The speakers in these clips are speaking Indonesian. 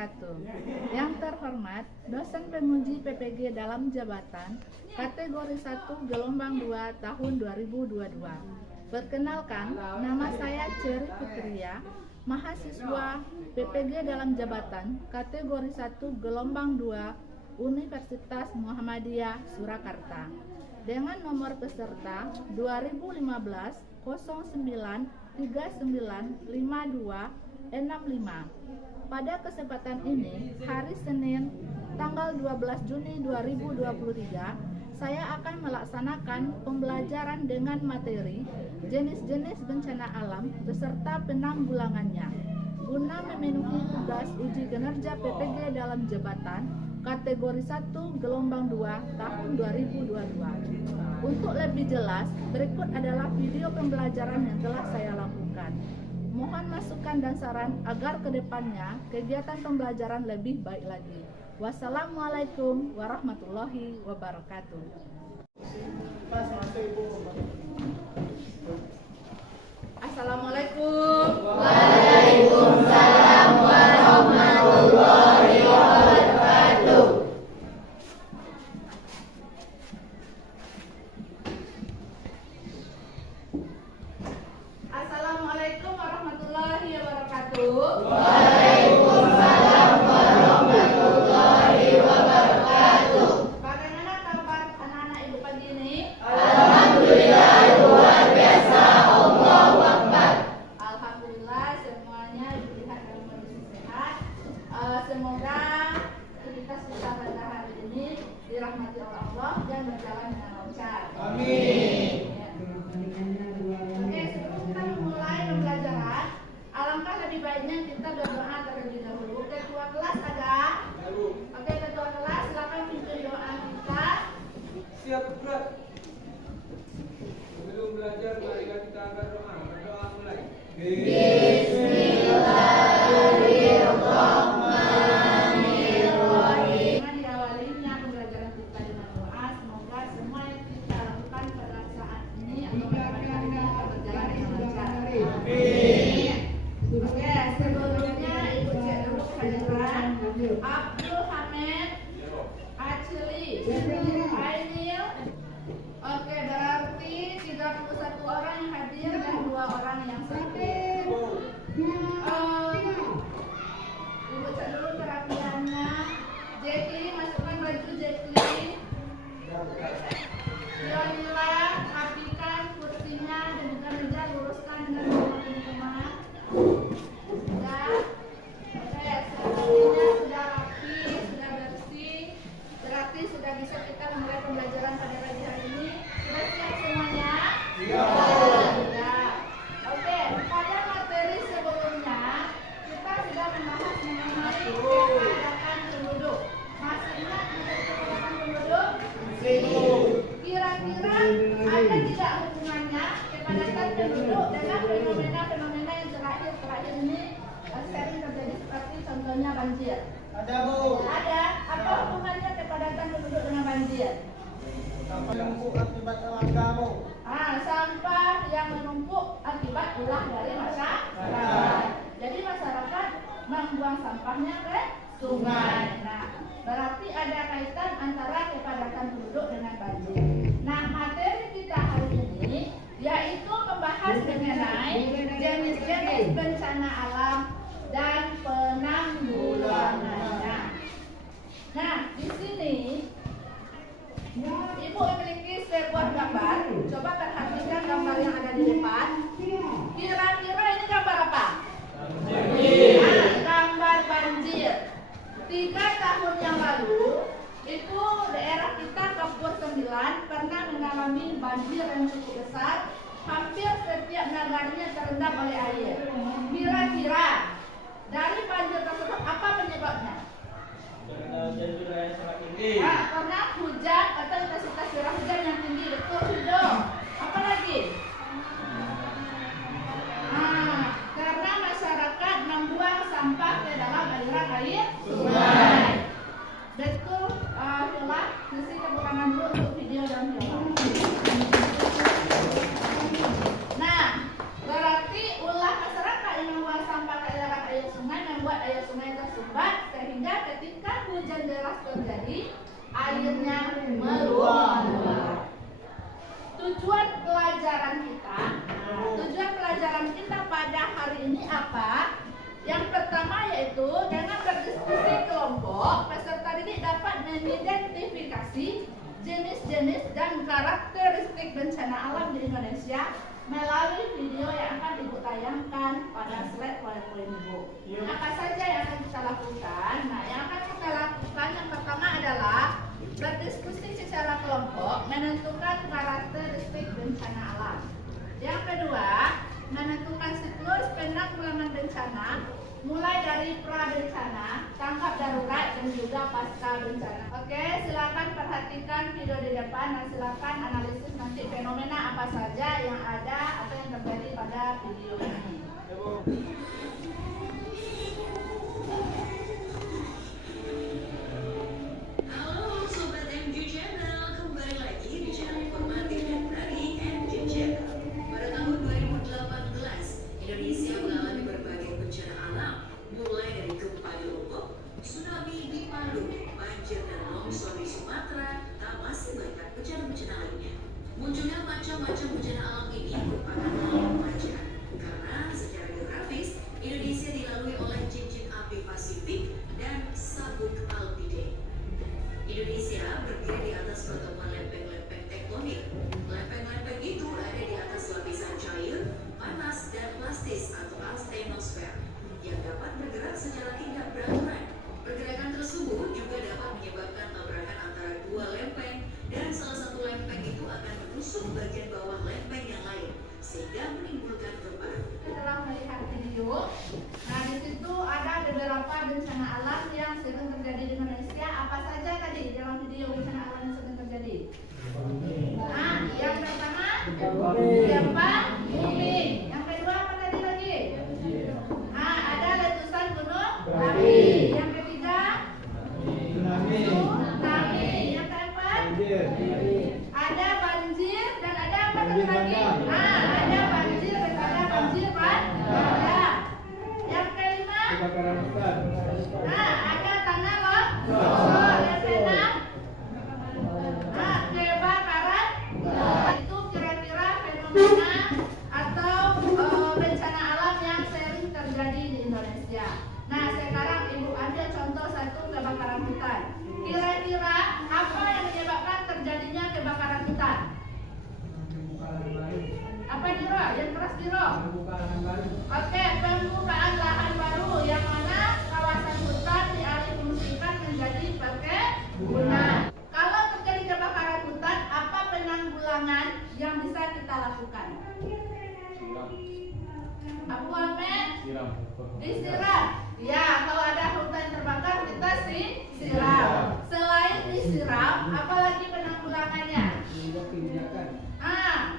wabarakatuh. Yang terhormat, dosen penguji PPG dalam jabatan kategori 1 gelombang 2 tahun 2022. Perkenalkan, nama saya Cherry Putria, mahasiswa PPG dalam jabatan kategori 1 gelombang 2 Universitas Muhammadiyah Surakarta. Dengan nomor peserta 2015 09 39 52 65. Pada kesempatan ini, hari Senin, tanggal 12 Juni 2023, saya akan melaksanakan pembelajaran dengan materi jenis-jenis bencana alam beserta penanggulangannya guna memenuhi tugas uji kinerja PPG dalam jabatan kategori 1 gelombang 2 tahun 2022. Untuk lebih jelas, berikut adalah video pembelajaran yang telah saya lakukan. Mohon masukan dan saran agar kedepannya kegiatan pembelajaran lebih baik lagi. Wassalamualaikum warahmatullahi wabarakatuh. Assalamualaikum. Waalaikumsalam warahmatullahi wabarakatuh. Assalamualaikum warahmatullahi wabarakatuh. Waalaikumsalam warahmatullahi wabarakatuh. Bagaimana kabar anak-anak ibu pagi ini? Alhamdulillah luar biasa. Allahu Akbar. Alhamdulillah semuanya dilihat dalam kondisi sehat. Semoga aktivitas kita pada hari ini dirahmati oleh Allah dan berjalan dengan lancar. Amin. Oke, sebelum kita memulai pembelajaran, alangkah lebih baiknya kita berdoa terlebih dahulu. Ketua kelas ada? Oke, ketua kelas silakan pimpin doa kita. Siap, berat. Sebelum belajar, mari kita berdoa. Berdoa mulai. Bismillahirrahmanirrahim. Dengan diawalinya pembelajaran kita dengan doa, semoga semua yang kita lakukan pada saat ini atau pada hari ini akan berjalan dengan lancar. Amin. Oke, sebelumnya Ibu cek dulu kehadiran Abdul Hamid, Acili, Ainil. Oke, berarti 31 orang yang hadir dan 2 orang yang sakit. Ibu cek dulu perapiannya. Jeki, masukkan baju Jeki. Yonila, rapikan kursinya dan juga meja luruskan dengan teman-teman. Sudah. Oke, sepertinya sudah rapi, sudah bersih. Berarti sudah bisa kita memulai pembelajaran pada pagi hari ini. Sudah siap semuanya? Sudah. Oke, pada materi sebelumnya kita sudah membahas mengenai kepadatan penduduk. Masih ingat mengenai kepadatan penduduk? Kira-kira ada tidak hubungannya kepadatan penduduk dengan fenomena-fenomena yang terakhir ini sering terjadi seperti contohnya banjir? Ada, Bu. Ada. Apa hubungannya kepadatan penduduk dengan banjir? Sampah menumpuk akibat langka, Bu. Sampah yang menumpuk akibat ulah dari masyarakat. Jadi masyarakat membuang sampahnya ke sungai. Nah, berarti ada kaitan antara kepadatan penduduk dengan banjir. Nah, materi kita hari ini yaitu membahas mengenai jenis-jenis bencana alam dan penanggulangannya. Nah, di sini Ibu memiliki sebuah gambar. Coba perhatikan gambar yang ada di depan. Kira-kira ini gambar apa? Gambar banjir. 3 tahun yang lalu itu daerah kita Kapur 9 pernah mengalami banjir yang cukup besar. Hampir setiap nagarinya terendam oleh air. Kira-kira dari banjir tersebut apa penyebabnya? Karena hujan atau intensitas curah hujan yang tinggi, betul tidak? Apa lagi? Karena masyarakat membuang sampah ke dalam aliran air sungai. Betul, Yola. Kasih tepuk tangan dulu untuk video dan Yola. Nah, berarti ulah masyarakat yang membuang sampah ke aliran air sungai membuat air sungai tersumbat jenis-jenis dan karakteristik bencana alam di Indonesia melalui video yang akan Ibu tayangkan pada slide PowerPoint Ibu. Apa saja yang akan kita lakukan? Nah, yang akan kita lakukan yang pertama adalah berdiskusi secara kelompok menentukan karakteristik bencana alam. Yang kedua, menentukan siklus penanggulangan bencana mulai dari pra bencana, tanggap darurat dan juga pasca bencana. Oke, silakan perhatikan video di depan dan silakan analisis nanti fenomena apa saja yang ada atau yang terjadi pada video ini. Halo Sobat MJ Channel, kembali lagi di channel informatif dan menarik MJ Channel. Pada tahun 2018, Indonesia mengalami berbagai bencana alam, mulai dari gempa di Lombok, tsunami di Palu, banjir dan longsor di Sumatera, dan masih banyak bencana-bencana lainnya. Munculnya macam-macam bencana alam ini merupakan hal yang wajar, karena secara geografis, Indonesia dilalui oleh cincin api Pasifik dan sabuk Alpide. Indonesia berdiri di atas pertemuan lempeng-lempeng tektonik. Lempeng-lempeng itu ada di atas lapisan cair, panas, dan plastis atau asthenosfer yang dapat bergerak secara tidak beraturan. Pergerakan tersebut juga dapat menyebabkan tabrakan antara dua lempeng dan salah satu lempeng itu akan menusuk bagian bawah lempeng yang lain sehingga menimbulkan gempa. Setelah melihat video, nah di situ ada beberapa bencana alam yang sering terjadi di Indonesia. Apa saja tadi dalam video bencana alam yang sering terjadi? Nah, yang pertama gempa bumi. Yang kedua apa tadi lagi? Nah, ada letusan gunung api. Yang ketiga tsunami. Yang keempat ada banjir dan ada apa tadi lagi? Nah, ada banjir dan ada banjir bandang. Yang kelima, Kebakaran hutan. nah ada tanah longsor. Yang keenam, nah kebakaran. Itu kira-kira fenomena atau bencana alam yang sering terjadi di Indonesia. Nah, sekarang Ibu ambil contoh satu kebakaran hutan. Kira-kira apa yang menyebabkan terjadinya kebakaran hutan? Apa Diro? Yang keras Diro. Oke, pembukaan lahan baru yang mana kawasan hutan dialihfungsikan menjadi perkebunan. Kalau terjadi kebakaran hutan, apa penanggulangan yang bisa kita lakukan? Abu Ahmed? Disiram. Ya, kalau ada hutan terbakar kita siram. Selain disiram, apalagi penanggulangannya?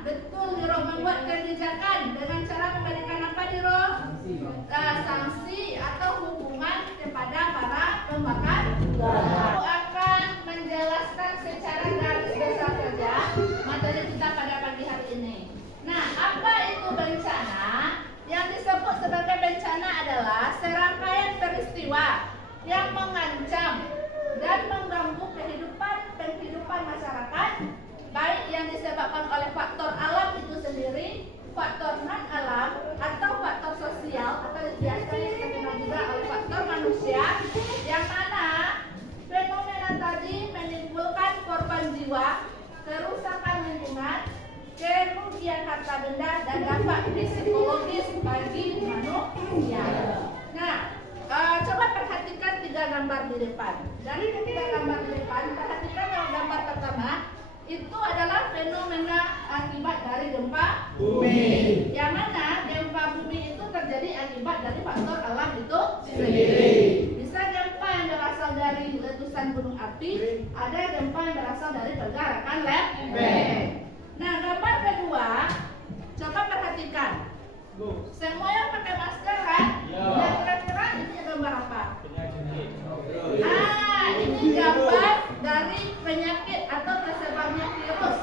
Betul Diro, membuat kebijakan dengan cara memberikan apa Diro? Sanksi atau hukuman kepada para pembakar. Aku akan menjelaskan secara garis besar saja materi kita pada pagi hari ini. Nah, apa itu bencana? Yang disebut sebagai bencana adalah serangkaian peristiwa yang mengancam dan mengganggu kehidupan masyarakat, baik yang disebabkan oleh faktor alam itu sendiri, faktor non alam, atau faktor sosial atau biasanya kita kenal juga oleh faktor manusia, yang mana fenomena tadi menimbulkan korban jiwa, kerusakan lingkungan, kerugian harta benda, dan dampak psikologis bagi manusia. Nah, coba perhatikan 3 gambar di depan. Dari ketiga gambar di depan, perhatikan yang gambar pertama itu adalah fenomena akibat dari gempa bumi. Yang mana gempa bumi itu terjadi akibat dari faktor alam itu sendiri. Bisa gempa yang berasal dari letusan gunung api, ada gempa yang berasal dari pergerakan lempeng. Nah, gambar kedua, coba perhatikan. Semua yang pakai masker kan? Ya, kira-kira ini gambar apa? Ini gambar dari penyakit atau tersebarnya virus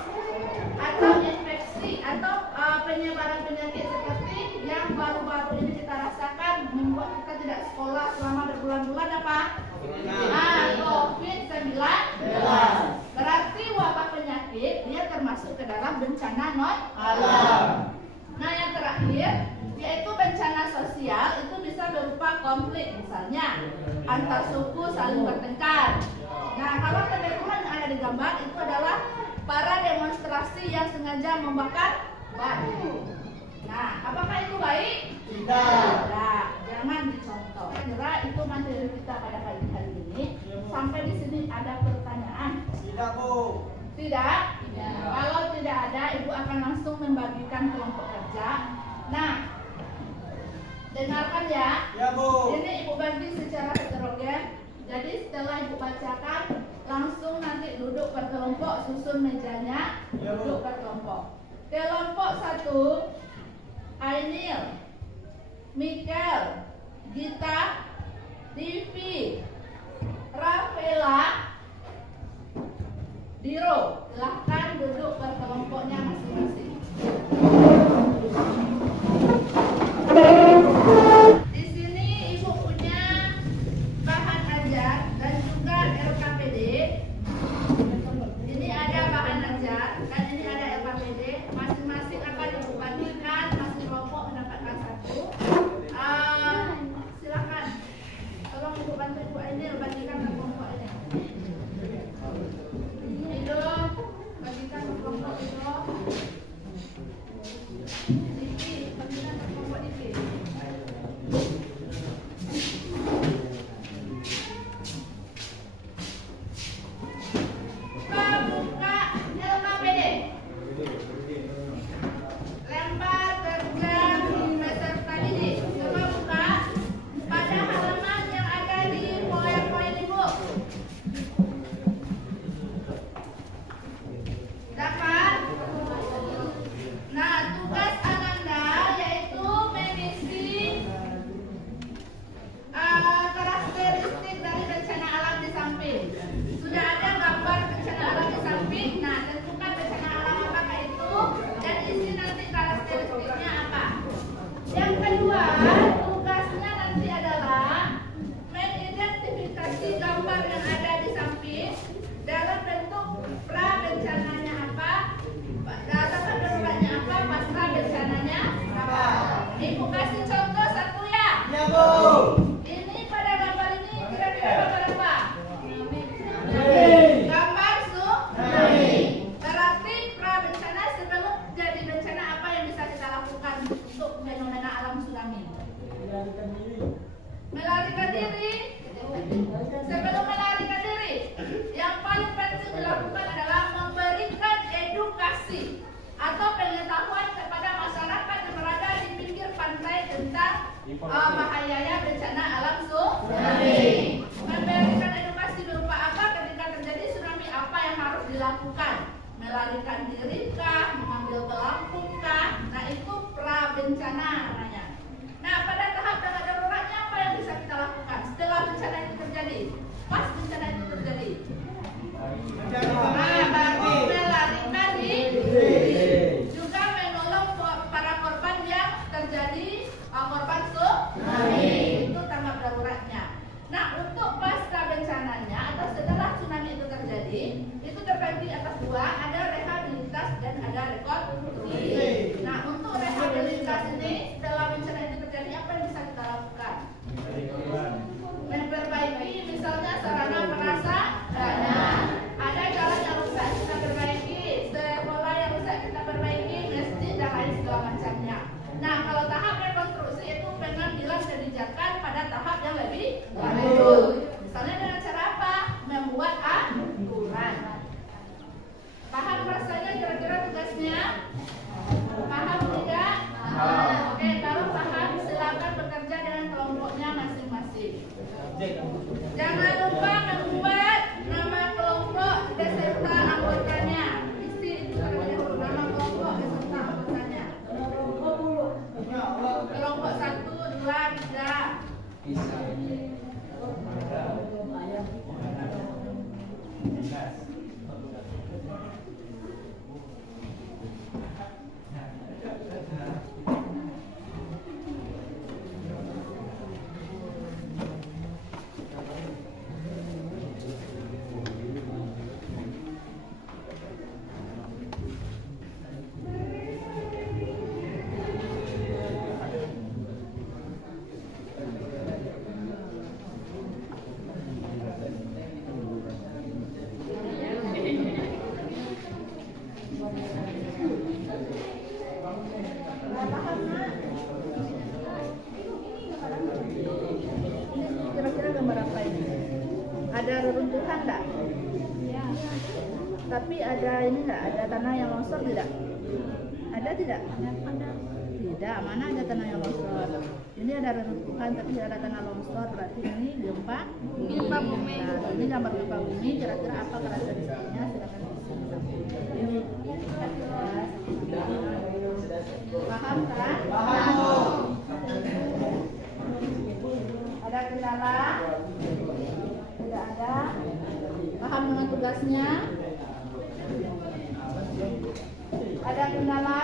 atau infeksi atau penyebaran penyakit seperti yang baru-baru ini kita rasakan membuat kita tidak sekolah selama berbulan-bulan apa? COVID-19. Berarti wabah penyakit dia termasuk ke dalam bencana non alam. Nah, yang terakhir yaitu bencana sosial, itu bisa berupa konflik, misalnya antar suku saling bertengkar. Nah, kalau kebetulan yang ada di gambar itu adalah lokasi yang sengaja membakar batu. Nah, apakah itu baik? Tidak. Tidak. Jangan dicontoh. Kira itu materi kita pada pagi hari ini. Sampai di sini ada pertanyaan? Tidak, Bu. Tidak? Kalau tidak ada, Ibu akan langsung membagikan kelompok kerja. Nah, dengarkan ya. Ya, Bu. Ini Ibu bagi secara heterogen. Jadi setelah Ibu bacakan, langsung nanti duduk berkelompok, susun mejanya, Ya, Bu. duduk berkelompok. Kelompok 1, Ainil, Mikel, Gita, Divi, Rafaela, Diro. Silahkan duduk berkelompoknya masing-masing. Di sini Ibu punya bahan ajar dan juga LKPD. Ini ada bahan ajar dan ini ada LKPD. Masing-masing akan Ibu bagikan, masing kelompok mendapatkan satu. Silakan. Tolong Ibu bantu Ibu ini bagikan ke kelompok ini. Ido, bagikan ke kelompok Ido. Diki, bagikan ke kelompok Diki. Buka LKPD. Lempar kerja peserta didik. Coba buka pada halaman yang ada di poin-poin Ibu. Dapat? Nah, tugas Ananda yaitu mengisi karakteristik dari bencana alam di samping. Sudah ada gambar bencana alam di samping. Nah, tentukan bencana alam apakah itu dan isi nanti karakteristiknya apa. Yang kedua, tugasnya nanti adalah mengidentifikasi gambar yang ada di samping dalam bentuk pra bencananya apa, dalam daruratnya apa, pasca bencananya apa. Ibu kasih contoh satu ya. Ya, Bu. Ini pada gambar ini kira-kira gambar apa? Tsunami. Gambar Tsunami. berarti pra bencana sebelum jadi bencana apa yang bisa kita lakukan untuk fenomena alam tsunami? Melarikan diri. Sebelum melarikan diri, yang paling penting dilakukan adalah memberikan edukasi atau pengetahuan kepada masyarakat yang berada di pinggir pantai tentang bahayanya bencana alam tsunami. Memberikan edukasi berupa apa ketika terjadi tsunami, apa yang harus dilakukan? Melarikan diri kah? Mengambil pelampung kah? Nah, itu pra bencana namanya. Nah, pada tahap tanggap daruratnya apa yang bisa kita lakukan setelah bencana itu terjadi? Pas bencana itu terjadi, baru melarikan diri. Juga menolong para korban yang terjadi korban tsunami. Itu tanggap daruratnya. Nah, untuk pasca bencananya atau setelah tsunami itu terjadi, itu terbagi atas dua, ada rehabilitas dan ada rekonstruksi. Nah, untuk rehabilitas ini setelah bencana itu terjadi, apa yang bisa kita lakukan? Memperbaiki misalnya sarana prasarana. Ada jalan yang rusak kita perbaiki, sekolah yang rusak kita perbaiki, masjid dan lain segala macamnya. Nah, kalau tahap rekonstruksi itu pengambilan kebijakan pada tahap yang lebih lanjut. Misalnya dengan cara apa? Membuat aturan. Paham rasanya kira-kira tugasnya? nggak? Ada tanah yang longsor tidak? Ada tidak? Tidak. Mana ada tanah yang longsor? Ini ada reruntuhan tapi tidak ada tanah longsor. Berarti ini gempa bumi. Nah, ini gambar gempa bumi. Kira-kira apa karakteristiknya? Silakan ini. Paham kan? Paham. Ada kendala? Tidak ada. Paham dengan tugasnya? Ada kendala?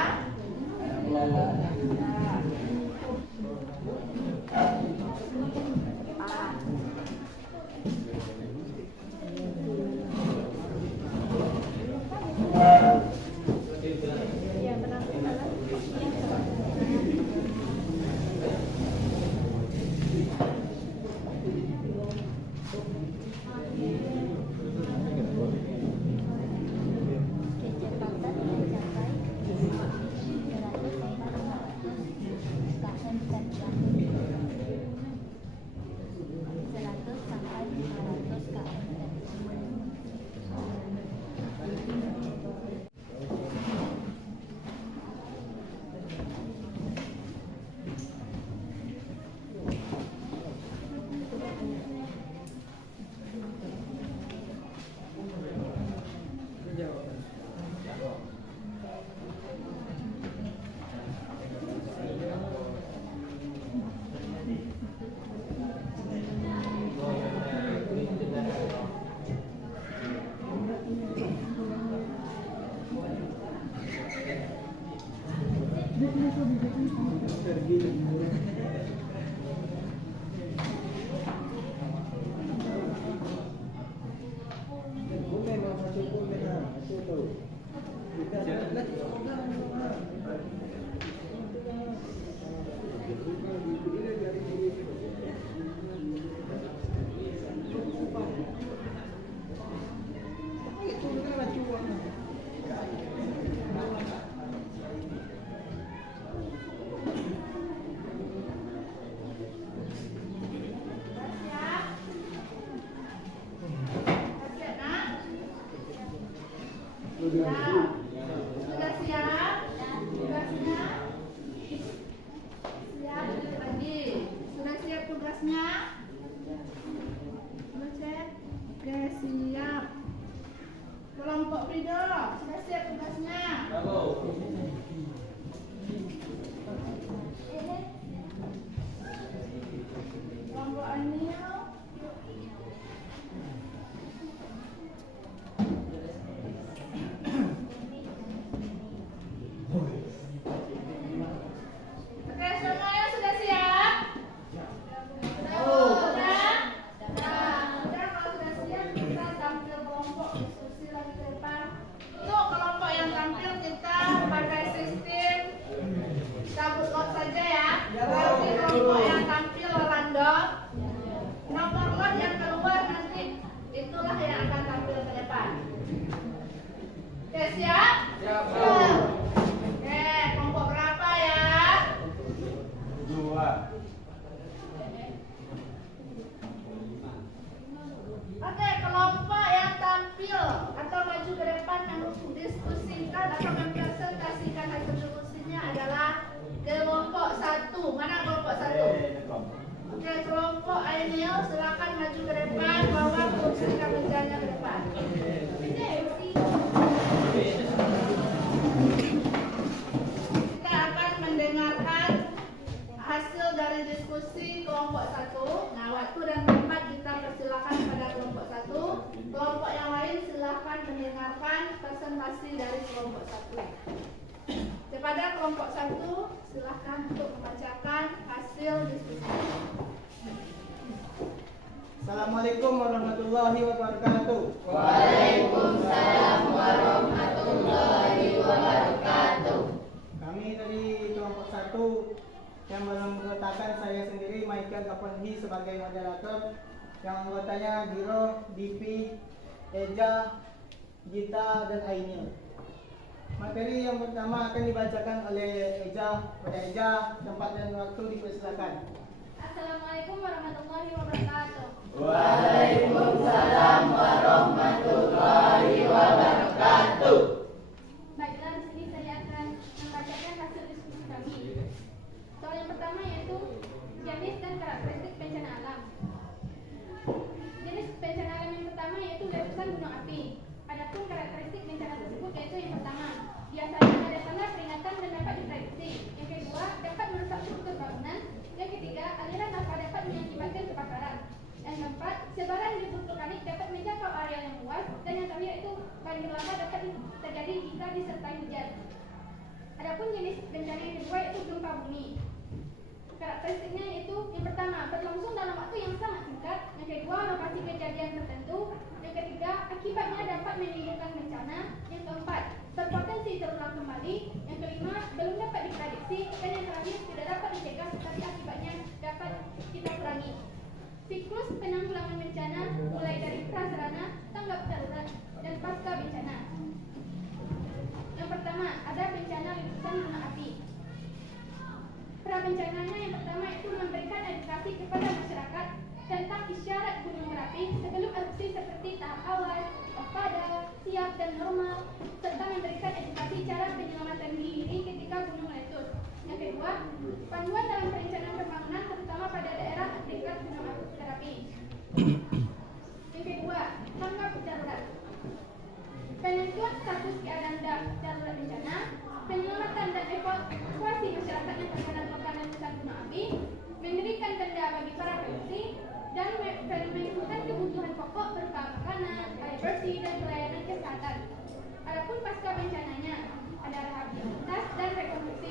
Sudah siap? Tugasnya? Siap lagi. Sudah siap tugasnya? Sudah siap? Oke, siap. Kelompok Rido, sudah siap tugasnya? Kelompok Anil. Oke, semuanya sudah siap? Sudah? Sudah, kalau sudah siap kita tampil kelompok diskusi lagi ke depan. Untuk kelompok yang tampil kita pakai sistem cabut lot saja ya. Berarti kelompok yang tampil Rolando, nomor lot yang keluar nanti itulah yang akan tampil ke depan. Oke, siap? Siap. Oke, kelompok berapa ya? 2. Oke, kelompok yang tampil atau maju ke depan yang diskusikan atau mempresentasikan hasil diskusinya adalah kelompok 1. Mana kelompok 1? Oke, kelompok Ainil silakan maju ke depan, bawa kursi kemejanya ke depan. Kita akan mendengarkan hasil dari diskusi kelompok 1. Nah, waktu dan tempat kita persilakan pada kelompok 1. Kelompok yang lain silakan mendengarkan presentasi dari kelompok 1. Kepada kelompok 1 silakan untuk membacakan hasil diskusi. Assalamualaikum warahmatullahi wabarakatuh. Waalaikumsalam warahmatullahi wabarakatuh. Kami dari kelompok 1 yang mengatakan saya sendiri Michael Kaponhi sebagai moderator, yang anggotanya Giro, Dipi, Eja, Gita, dan Ainil. Materi yang pertama akan dibacakan oleh Eja. Pada Eja, tempat dan waktu dipersilakan. Assalamualaikum warahmatullahi wabarakatuh. Waalaikumsalam warahmatullahi wabarakatuh. terjadi jika disertai hujan. Adapun jenis bencana yang kedua yaitu gempa bumi. Karakteristiknya yaitu yang pertama, berlangsung dalam waktu yang sangat singkat. Yang kedua, lokasi kejadian tertentu. Yang ketiga, akibatnya dapat menimbulkan bencana. Yang keempat, berpotensi terulang kembali. Yang kelima, belum dapat diprediksi. Dan yang terakhir, tidak dapat dicegah tetapi akibatnya dapat kita kurangi. Siklus penanggulangan bencana mulai dari prasarana, tanggap darurat, dan pasca bencana. Yang pertama, ada bencana letusan gunung api. Prabencananya yang pertama itu memberikan edukasi kepada masyarakat tentang isyarat gunung berapi sebelum erupsi seperti tahap awal, waspada, siap, dan normal, serta memberikan edukasi cara penyelamatan diri ketika gunung meletus. Yang kedua, panduan dalam perencanaan pembangunan terutama pada daerah dekat gunung berapi. Yang kedua, tanggap darurat. Penentuan status keadaan darurat bencana, penyelamatan dan evakuasi masyarakat yang terkena korban letusan gunung api, mendirikan tenda bagi para pengungsi, dan memenuhi kebutuhan pokok berupa makanan, air bersih, dan pelayanan kesehatan. Adapun pasca bencananya, ada rehabilitas dan rekonstruksi.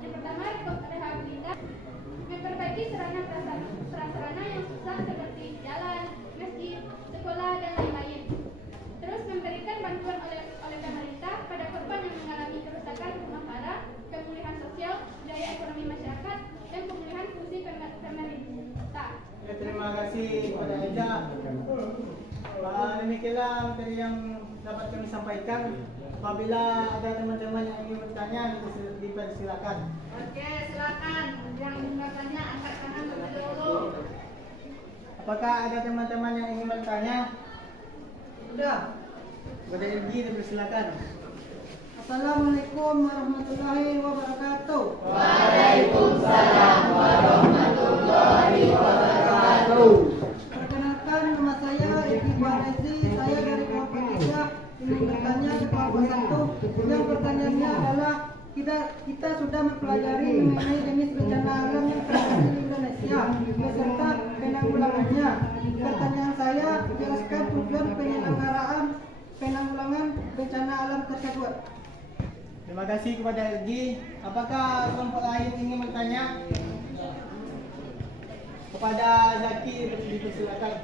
Yang pertama, rehabilitas memperbaiki sarana prasarana yang rusak seperti jalan, masjid, sekolah, dan lain-lain. Terus memberikan bantuan oleh pemerintah pada korban yang mengalami kerusakan rumah parah, pemulihan sosial, daya ekonomi masyarakat, dan pemulihan fungsi pemerintah. Ya, terima kasih kepada Eja. Demikianlah materi yang dapat kami sampaikan. Apabila ada teman-teman yang ingin bertanya, dipersilakan. Oke, silakan. Yang bertanya angkat tangan terlebih dahulu. Apakah ada teman-teman yang ingin bertanya? Sudah. Kepada Ilgi, dipersilakan. Assalamualaikum warahmatullahi wabarakatuh. Waalaikumsalam warahmatullahi wabarakatuh. Perkenalkan, nama saya Iqbal Rezi. Saya dari kelompok 3 ingin bertanya ke kelompok 1. Yang pertanyaannya adalah kita sudah mempelajari mengenai jenis bencana alam yang terjadi di Indonesia beserta penanggulangannya. Pertanyaan saya, jelaskan tujuan penanggulangan bencana alam tersebut. Terima kasih kepada Ilgi. Apakah kelompok lain ingin bertanya? Kepada Zaki, dipersilakan.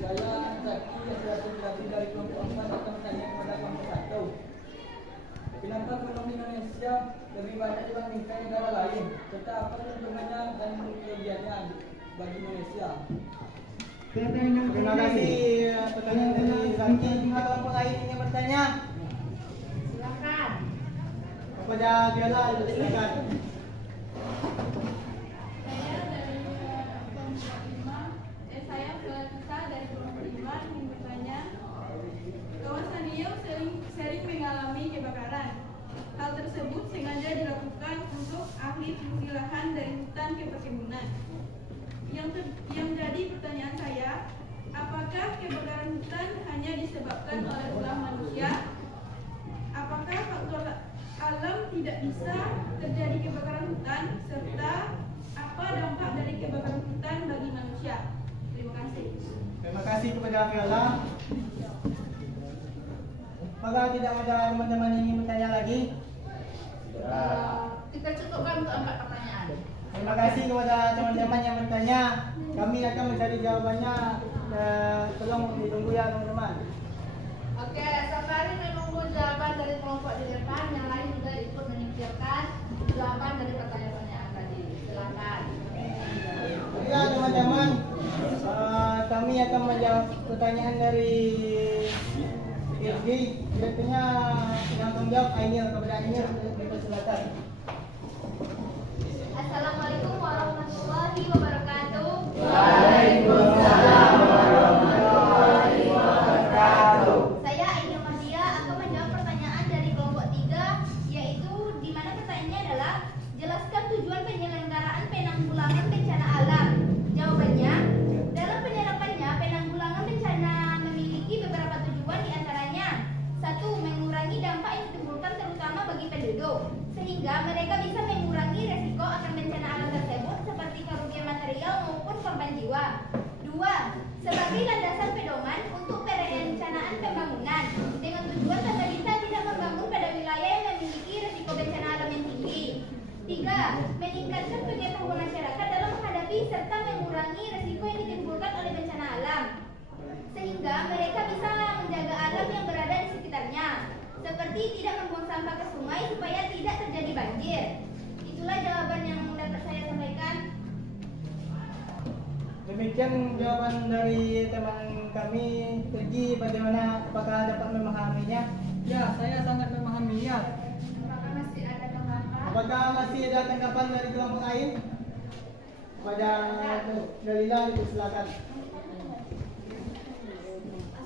Saya Zaki dari kelompok 4 akan bertanya kepada kelompok 1. Kenapa ekonomi Indonesia lebih banyak dibandingkan negara lain? Serta apa keuntungannya dan kerugiannya bagi Indonesia? Terima kasih pertanyaan dari Zaki. Jika kelompok lain ingin bertanya, Silakan. kepada Bella, dipersilakan. Saya Felita dari kelompok 5 ingin bertanya. Kawasan Riau sering mengalami kebakaran. Hal tersebut sengaja dilakukan untuk alih fungsi lahan dari hutan ke perkebunan. Yang jadi pertanyaan saya, apakah kebakaran hutan hanya disebabkan oleh ulah manusia? Apakah faktor alam tidak bisa terjadi kebakaran hutan? Serta apa dampak dari kebakaran hutan bagi manusia? Terima kasih. Terima kasih kepada Bella. Apakah tidak ada teman-teman yang ingin bertanya lagi? Kita cukupkan untuk 4 pertanyaan. Terima kasih kepada teman-teman yang bertanya. Kami akan mencari jawabannya. Tolong ditunggu ya teman-teman. Oke, sembari menunggu jawaban dari kelompok di depan, yang lain juga ikut menyingkirkan jawaban dari pertanyaan-pertanyaan tadi. Silakan. Ya teman-teman, kami akan menjawab pertanyaan dari Ilgi. Tentunya yang tanggung jawab Ainil. Kepada Ainil, dipersilakan. Assalamualaikum warahmatullahi wabarakatuh. Waalaikumsalam warahmatullahi wabarakatuh. Saya Ainul Mahdia akan menjawab pertanyaan dari kelompok 3, yaitu di mana pertanyaannya adalah jelaskan tujuan penyelenggaraan penanggulangan bencana alam. Jawabannya, dalam penerapannya penanggulangan bencana memiliki beberapa tujuan, diantaranya 1. Mengurangi dampak yang ditimbulkan terutama bagi penduduk, sehingga mereka bisa mengurangi resiko akan bencana alam tersebut seperti kerugian material maupun korban jiwa. 2. Sebagai landasan pedoman untuk perencanaan seperti tidak membuang sampah ke sungai supaya tidak terjadi banjir. Itulah jawaban yang dapat saya sampaikan. Demikian jawaban dari teman kami. Teji, bagaimana? Apakah dapat memahaminya? Ya, saya sangat memahaminya. Apakah masih ada tanggapan? Apakah masih ada tanggapan dari kelompok lain? Kepada Dalila, silakan.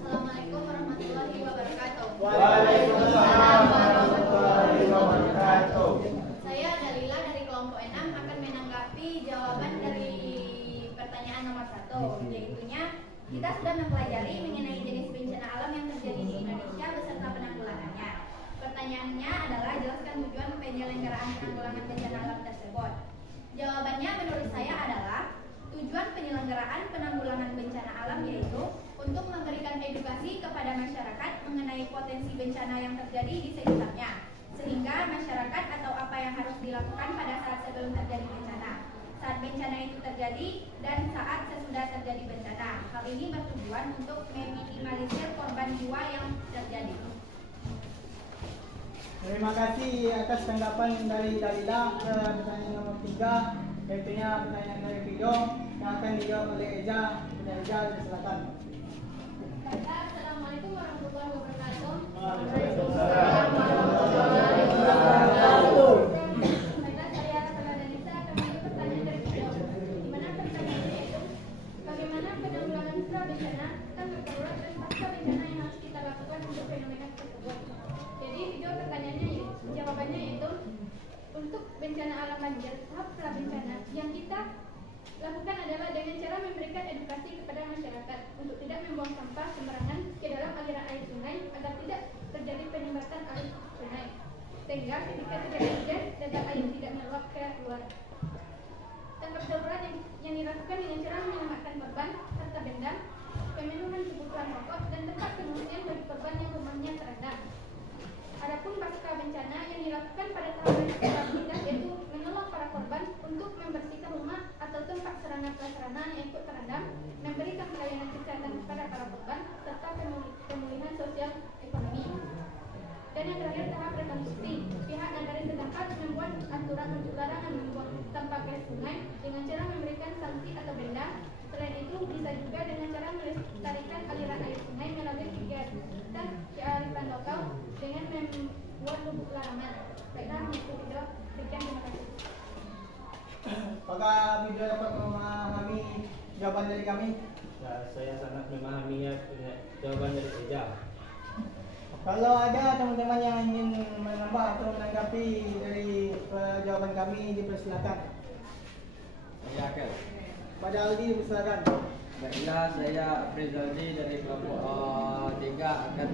Assalamualaikum warahmatullahi wabarakatuh. Waalaikumsalam warahmatullahi wabarakatuh. Saya Dalila dari kelompok 6 akan menanggapi jawaban dari pertanyaan nomor 1, yaitunya kita sudah mempelajari mengenai jenis bencana alam yang terjadi di Indonesia beserta penanggulangannya. Pertanyaannya adalah jelaskan tujuan penyelenggaraan penanggulangan bencana alam tersebut. Jawabannya menurut saya adalah tujuan penyelenggaraan penanggulangan bencana alam yaitu untuk memberikan edukasi kepada masyarakat mengenai potensi bencana yang terjadi di sekitarnya, sehingga masyarakat atau apa yang harus dilakukan pada saat sebelum terjadi bencana, saat bencana itu terjadi, dan saat sesudah terjadi bencana. Hal ini bertujuan untuk meminimalisir korban jiwa yang terjadi. Terima kasih atas tanggapan dari Dalila. Pertanyaan nomor 3, yaitunya pertanyaan dari video yang akan dijawab oleh Eja. Eja, silakan. Assalamualaikum warahmatullahi wabarakatuh. Waalaikumsalam warahmatullahi wabarakatuh. Baiklah, saya Rafaela Danisa akan menjawab pertanyaan dari video. Di mana pertanyaannya yaitu bagaimana penanggulangan pra-bencana, tanggap darurat dan pasca bencana yang harus kita lakukan untuk fenomena tersebut. Jadi video pertanyaannya jawabannya yaitu untuk bencana alam banjir tahap pra-bencana yang kita lakukan adalah dengan cara memberikan edukasi kepada masyarakat untuk tidak membuang sampah sembarangan ke dalam aliran air sungai agar tidak terjadi penyumbatan arus sungai, sehingga ketika terjadi hujan debit air tidak meluap ke luar. Tanggap darurat yang dilakukan dengan cara menyelamatkan korban serta denda, pemenuhan kebutuhan pokok dan tempat pengungsian bagi korban yang rumahnya terendam. Adapun pasca bencana yang dilakukan pada tahap rehabilitas yaitu menolong para korban untuk membersihkan rumah atau tempat sarana prasarana yang ikut terendam, memberikan pelayanan kesehatan kepada para korban serta pemulihan sosial ekonomi. Dan yang terakhir tahap rekonstruksi, pihak nagari setempat membuat aturan untuk larangan membuang sampah ke sungai dengan cara memberikan sanksi atau denda. Selain itu bisa juga dengan cara melestarikan aliran air sungai melalui kegiatan kearifan lokal dengan membuat lubuk larangan. Baiklah, itu video. Sekian, terima kasih. Apakah video dapat memahami jawaban dari kami? Ya, saya sangat memahaminya jawaban dari Eja. Kalau ada teman-teman yang ingin menambah atau menanggapi dari jawaban kami, dipersilakan. Ya, Kel. Pada Aldi, dipersilakan. Baiklah, saya Aprizaldi dari kelompok 3 akan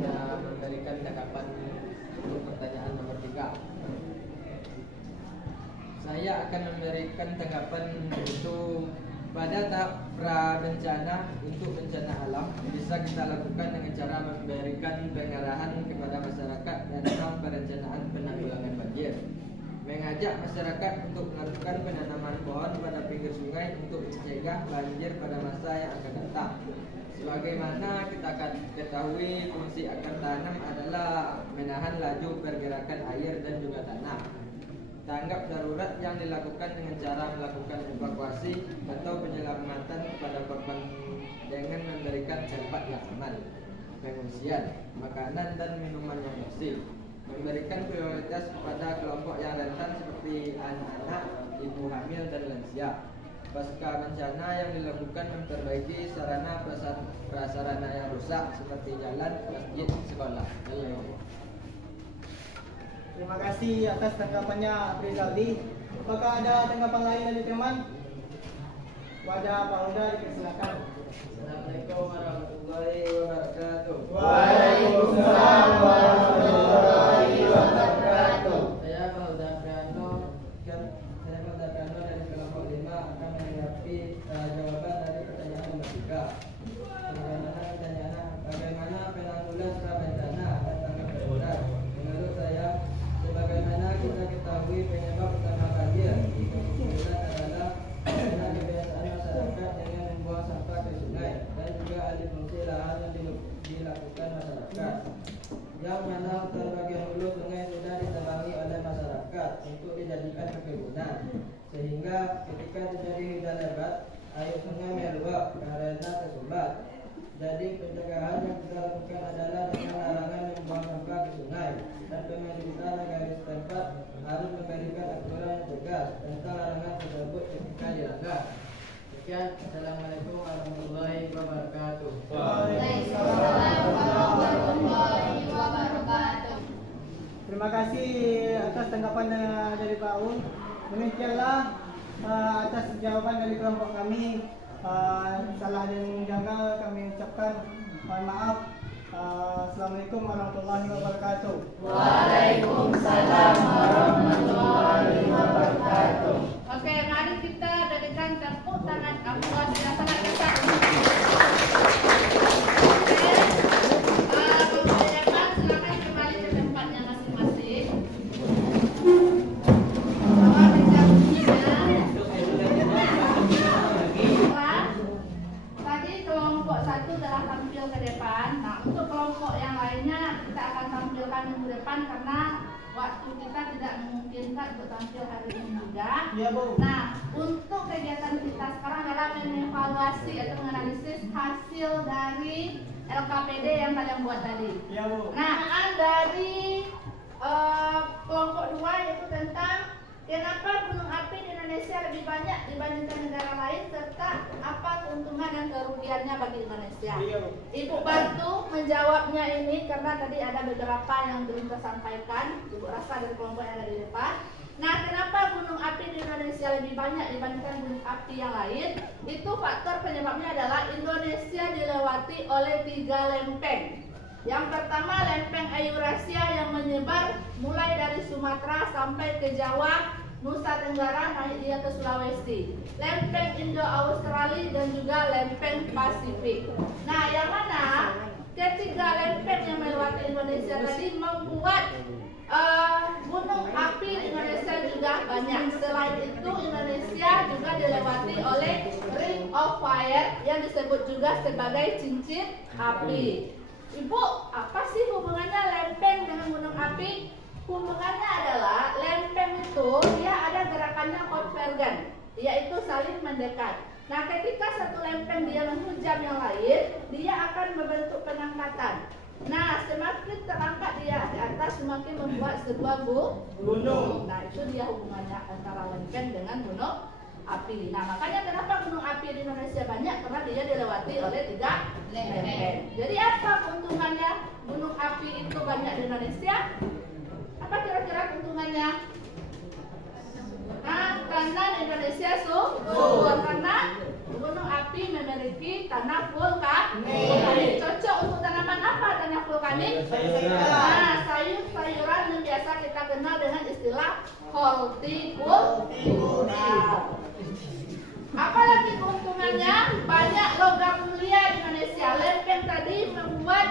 memberikan tanggapan untuk pertanyaan nomor 3. Saya akan memberikan tanggapan itu pada tahap pra-bencana untuk bencana alam bisa kita lakukan dengan cara memberikan pengarahan kepada masyarakat dalam perencanaan penanggulangan banjir. Mengajak masyarakat untuk melakukan penanaman pohon pada pinggir sungai untuk mencegah banjir pada masa yang akan datang. Sebagaimana kita akan ketahui, fungsi akar tanam adalah menahan laju pergerakan air dan juga tanah. Tanggap darurat yang dilakukan dengan cara melakukan evakuasi atau penyelamatan kepada korban dengan memberikan tempat yang aman, pengungsian, makanan dan minuman yang bersih. Memberikan prioritas kepada kelompok yang rentan seperti anak-anak, ibu hamil dan lansia. Pasca bencana yang dilakukan memperbaiki sarana prasarana yang rusak seperti jalan, masjid, sekolah. Terima kasih atas tanggapannya, Aprizaldi. Apakah ada tanggapan lain dari teman? Pada Pak Huda, dipersilakan. Assalamualaikum warahmatullahi wabarakatuh. Waalaikumsalam warahmatullahi wabarakatuh. Saya Pak Huda Priano dari kelompok 5 akan menanggapi jawaban dari pertanyaan nomor 3. Bagaimana penanggulangan pra-bencana dan tanggap darurat? Menurut saya, sebagaimana kita ketahui penyebab utama banjir adalah karena kebiasaan masyarakat dengan membuang sampah ke sungai dan juga alih fungsi lahan yang dilakukan masyarakat. Yang mana hutan bagian hulu dijadikan perkebunan, sehingga ketika terjadi hujan lebat, air sungai meluap karena tersumbat. Jadi pencegahan yang kita lakukan adalah dengan larangan membuang sampah ke sungai, dan pemerintah negara setempat harus memberikan aturan yang tegas tentang larangan tersebut ketika dilanggar. Sekian, assalamualaikum warahmatullahi wabarakatuh. Waalaikumsalam warahmatullahi wabarakatuh. Terima kasih atas tanggapan dari Pak Un. Demikianlah atas jawaban dari kelompok kami. Salah dan janggal kami ucapkan mohon maaf. Assalamualaikum warahmatullahi wabarakatuh. Waalaikumsalam warahmatullahi wabarakatuh. Oke, mari kita berikan tepuk tangan aplaus yang sangat besar. Kebanyakan silakan kembali ke tempatnya masing-masing. Bahwa tadi kelompok 1 telah tampil ke depan. Nah, untuk kelompok yang lainnya kita akan tampilkan minggu depan karena waktu kita tidak memungkinkan untuk tampil hari ini juga. Iya, Bu. Nah, untuk kegiatan kita sekarang adalah mengevaluasi atau menganalisis hasil dari LKPD yang kalian buat tadi. Iya, Bu. Nah, dari kelompok 2 yaitu tentang kenapa gunung api di Indonesia lebih banyak dibandingkan negara lain serta apa keuntungan dan kerugiannya bagi Indonesia. Iya, Bu. Ibu bantu menjawabnya ini karena tadi ada beberapa yang belum tersampaikan. Ibu rasa dari kelompok yang ada di depan. Nah, kenapa gunung api di Indonesia lebih banyak dibandingkan gunung api yang lain? Itu faktor penyebabnya adalah Indonesia dilewati oleh 3 lempeng. Yang pertama lempeng Eurasia yang menyebar mulai dari Sumatera sampai ke Jawa, Nusa Tenggara, naik dia ke Sulawesi. Lempeng Indo-Australia dan juga lempeng Pasifik. Nah, yang mana ketiga lempeng yang melewati Indonesia tadi membuat gunung api di Indonesia juga banyak. Selain itu, Indonesia juga dilewati oleh Ring of Fire yang disebut juga sebagai cincin api. Ibu, apa sih hubungannya lempeng dengan gunung api? Hubungannya adalah lempeng itu dia ada gerakannya konvergen, yaitu saling mendekat. Nah, ketika satu lempeng dia menghujam yang lain, dia akan membentuk pengangkatan. Nah, semakin terangkat dia di atas, semakin membuat sebuah gunung. Nah, itu dia hubungannya antara lempeng dengan gunung api. Nah, makanya kenapa gunung api di Indonesia banyak? Karena dia dilewati oleh 3 lempeng. Jadi apa keuntungannya gunung api itu banyak di Indonesia? Apa kira-kira keuntungannya? Nah, karena Indonesia subur, karena gunung api memiliki tanah vulkanik. Cocok untuk tanaman apa tanah vulkanik? Nah, sayur-sayuran yang biasa kita kenal dengan istilah hortikultura. Apalagi keuntungannya? Banyak logam mulia di Indonesia. Lempeng tadi membuat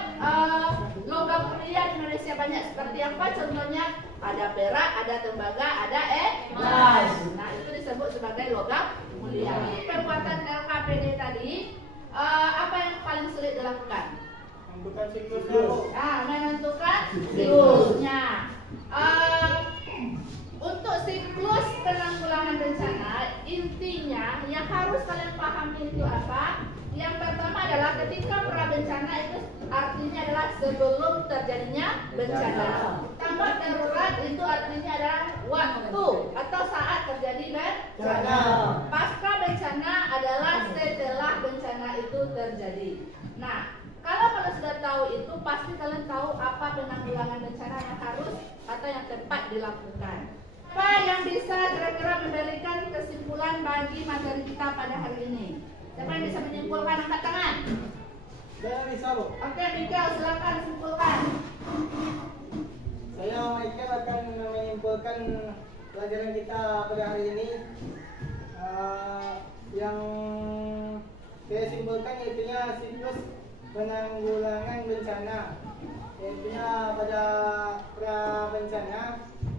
logam mulia di Indonesia banyak. Seperti apa contohnya? Ada perak, ada tembaga, ada emas. Nah, itu disebut sebagai logam mulia. Ini pembuatan LKPD tadi, apa yang paling sulit dilakukan? Menentukan siklusnya, Bu. Menentukan siklusnya. Untuk siklus penanggulangan bencana, intinya yang harus kalian pahami itu apa? Yang pertama adalah ketika prabencana itu artinya adalah sebelum terjadinya bencana. Tanggap darurat itu artinya adalah waktu atau saat terjadi bencana. Pasca bencana adalah setelah bencana itu terjadi. Nah, kalau kalian sudah tahu itu, pasti kalian tahu apa penanggulangan bencana yang harus atau yang tepat dilakukan. Apa yang bisa kira-kira memberikan kesimpulan bagi materi kita pada hari ini? Siapa yang bisa menyimpulkan? Angkat tangan. Saya bisa, Bu. Oke, Michael, silakan simpulkan. Saya Michael akan menyimpulkan pelajaran kita pada hari ini. Yang saya simpulkan yaitunya siklus penanggulangan bencana. Yaitunya pada pra bencana,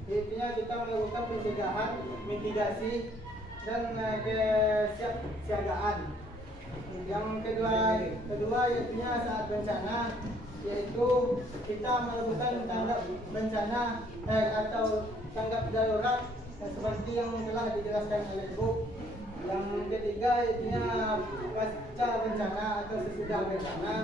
yaitunya kita melakukan pencegahan, mitigasi, dan kesiapsiagaan. Yang kedua yaitunya saat bencana, yaitu kita melakukan tanggap bencana atau tanggap darurat seperti yang telah dijelaskan oleh Ibu. Yang ketiga itunya pasca bencana atau sesudah bencana,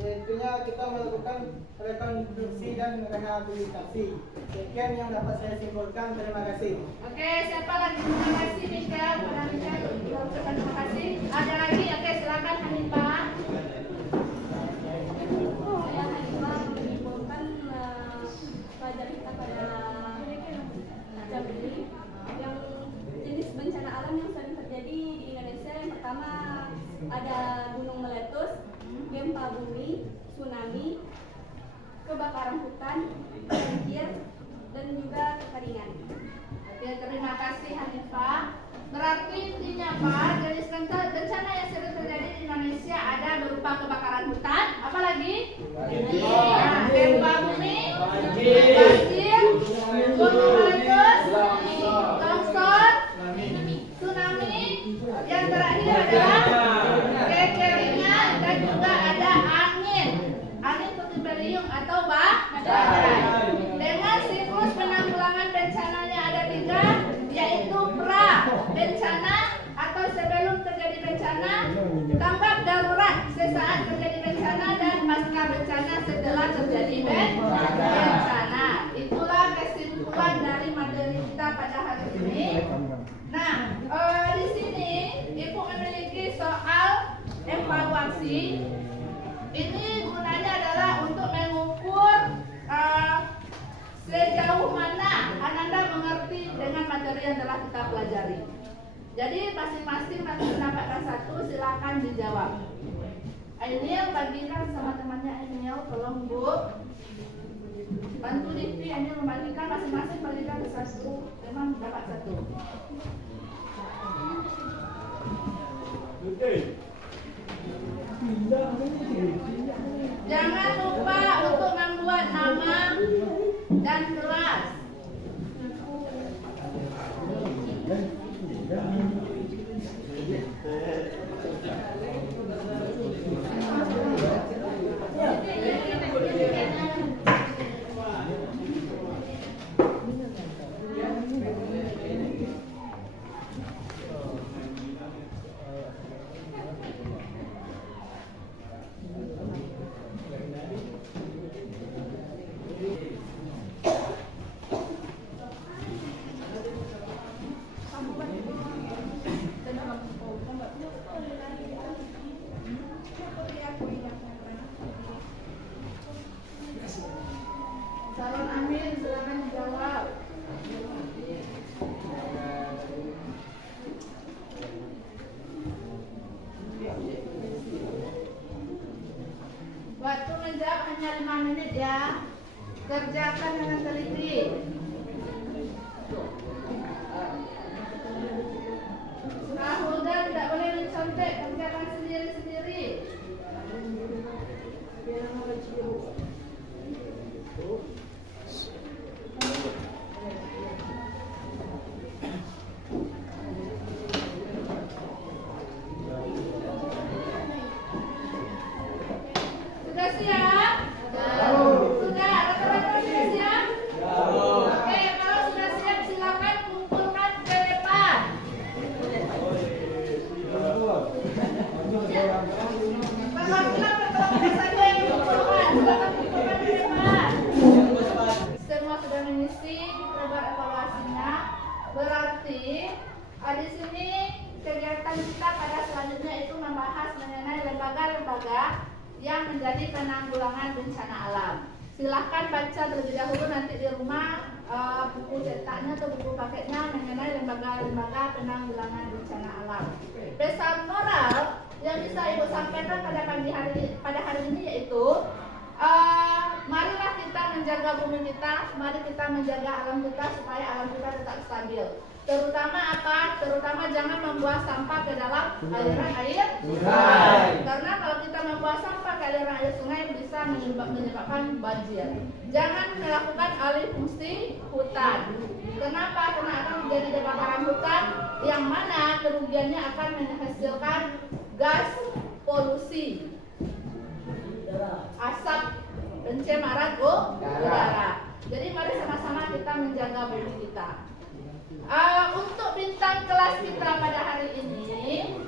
yaitunya kita melakukan rekonstruksi dan rehabilitasi. Sekian yang dapat saya simpulkan. Terima kasih. Oke, siapa lagi? Terima kasih Michael. Pada Michael, kita ucapkan terima kasih. Ada lagi? Oke, silakan Hanifah. Saya Hanifah menyimpulkan pelajaran kita pada jam ini yang jenis bencana alam yang sering terjadi di Indonesia. Yang pertama ada gunung meletus, gempa bumi, tsunami, kebakaran hutan, banjir, dan juga kekeringan. Oke, terima kasih Hanifah. Berarti intinya apa? Jenis bencana yang sering terjadi di Indonesia ada berupa kebakaran hutan, apa lagi? Nah, gempa bumi, banjir, gunung meletus, longsor, tsunami. Yang terakhir adalah kekeringan dan juga ada angin puting beliung atau badai. Dengan siklus penanggulangan bencananya ada 3, yaitu pra bencana atau sebelum terjadi bencana, tanggap darurat sesaat terjadi bencana, dan pasca bencana setelah terjadi bencana. Itulah kesimpulan dari materi kita pada hari ini. Nah, di sini Ibu memiliki soal evaluasi. Ini gunanya adalah untuk mengukur sejauh mana Ananda mengerti dengan materi yang telah kita pelajari. Jadi masing-masing nanti mendapatkan 1, silakan dijawab. Ainil bagikan sama temannya Ainil, tolong Bu. Bantu Divi, Ainil membagikan, masing-masing bagikan 1, memang dapat 1. Jangan lupa untuk membuat nama dan kelas. Calon Amin, silakan dijawab. Waktu menjawab hanya 5 menit ya. Kerjakan dengan teliti. Nah, Hulda tidak boleh mencontek, kerjakan sendiri-sendiri. Sudah siap? Sudah, rata-rata sudah siap? Oke, kalau sudah siap silakan kumpulkan ke depan. Perwakilan pertolongan saja yang kumpulkan, silakan kumpulkan ke depan. Semua sudah mengisi, kita buat evaluasinya. Berarti di sini kegiatan kita pada selanjutnya itu membahas mengenai lembaga-lembaga yang menjadi penanggulangan bencana alam. Silahkan baca terlebih dahulu nanti di rumah buku cetaknya atau buku paketnya mengenai lembaga-lembaga penanggulangan bencana alam. Pesan moral yang bisa Ibu sampaikan pada hari ini yaitu marilah kita menjaga bumi kita, mari kita menjaga alam kita supaya alam kita tetap stabil. Terutama apa? Terutama jangan membuang sampah ke dalam aliran air sungai. Karena kalau kita membuang sampah ke aliran air sungai bisa menyebabkan banjir. Jangan melakukan alih fungsi hutan. Kenapa? Karena akan menjadi kebakaran hutan yang mana kerugiannya akan menghasilkan gas polusi, asap pencemaran udara. Jadi mari sama-sama kita menjaga bumi kita. Untuk bintang kelas kita pada hari ini,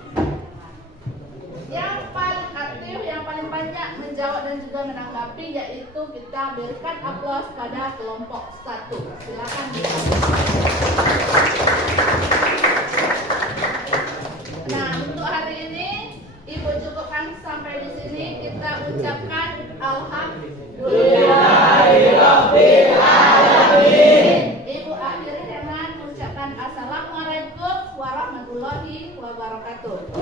yang paling aktif, yang paling banyak menjawab dan juga menanggapi, yaitu kita berikan aplaus pada kelompok 1. Silakan. Nah, untuk hari ini Ibu cukupkan sampai di sini. Kita ucapkan alhamdulillahirobbilalamin. Ibu akhiri dengan ucapan assalamualaikum warahmatullahi wabarakatuh.